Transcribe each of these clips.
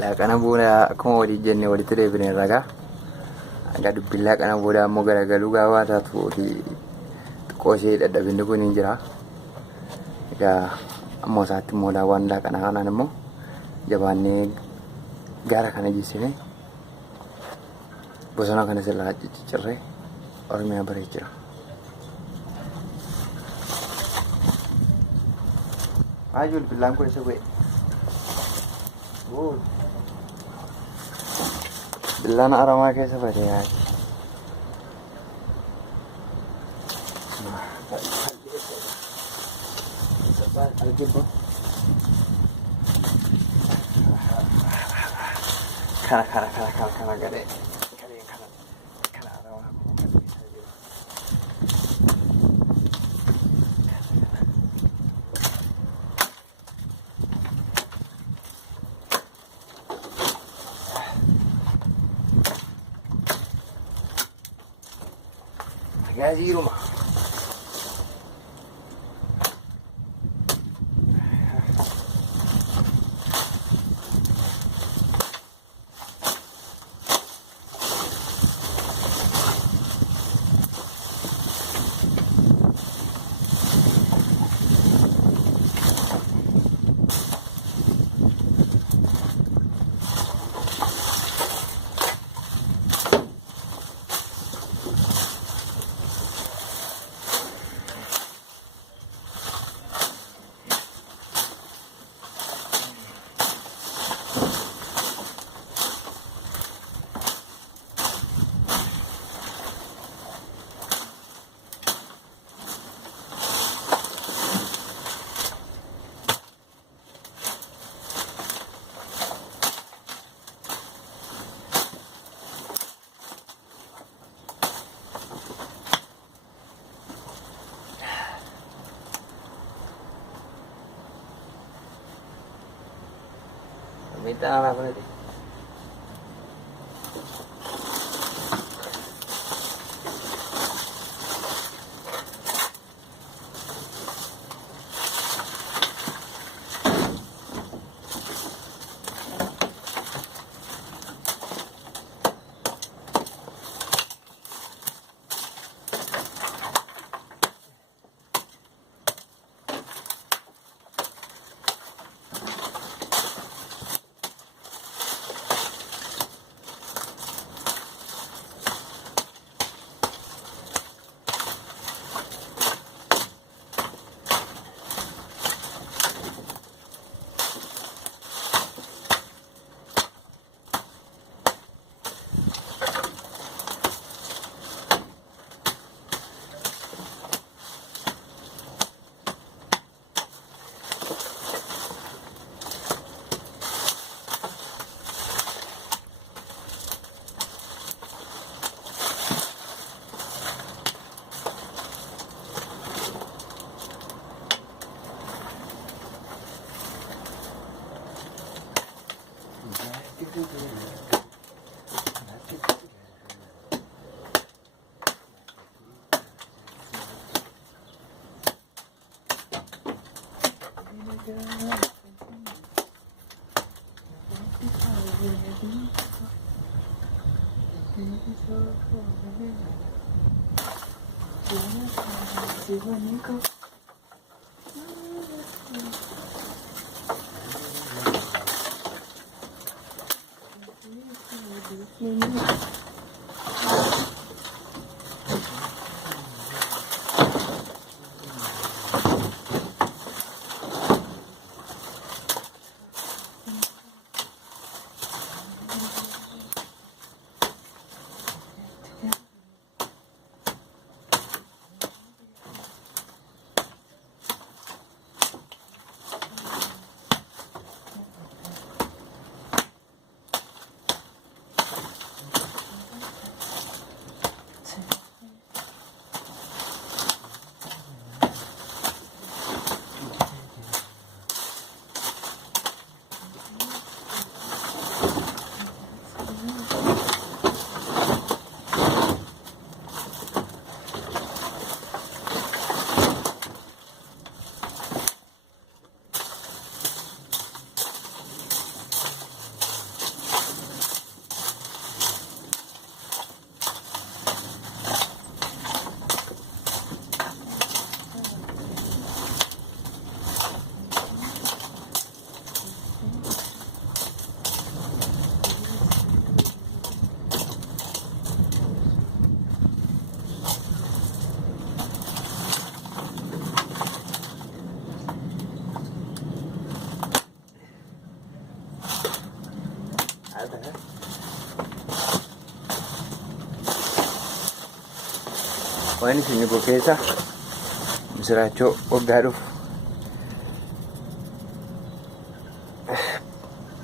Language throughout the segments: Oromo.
laaqana booda akkuma walii jennee walitti deebinee ragaa. Egaa dubbiin laaqana booda ammoo garagaluu gaawaa taatu xiqqoo ishee dadhabinni kun hin jira. Egaa ammoo isaatti immoo daawwan laaqana kanaan immoo jabaannee gaara kana geessine bosona kana sirraa ciccirree Oromiyaa bareechina. Ajul bilang ko sa gue. Bilang na arama kayo sa pwede yan. Kara gade. Kara arama ko. Gaji rumah. Minta apa nanti? waan isin keessa misiraachoo waggaa dhufu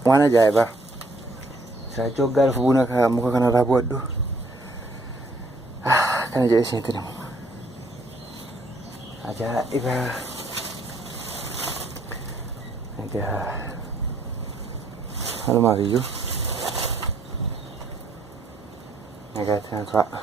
waan ajaa'ibaa misiraachoo waggaa dhufu buna muka kanarraa bu'adhu kana jedhee isinitti himu ajaa'ibaa. Egaa halumaaf iyyuu nagaatti na ta'a.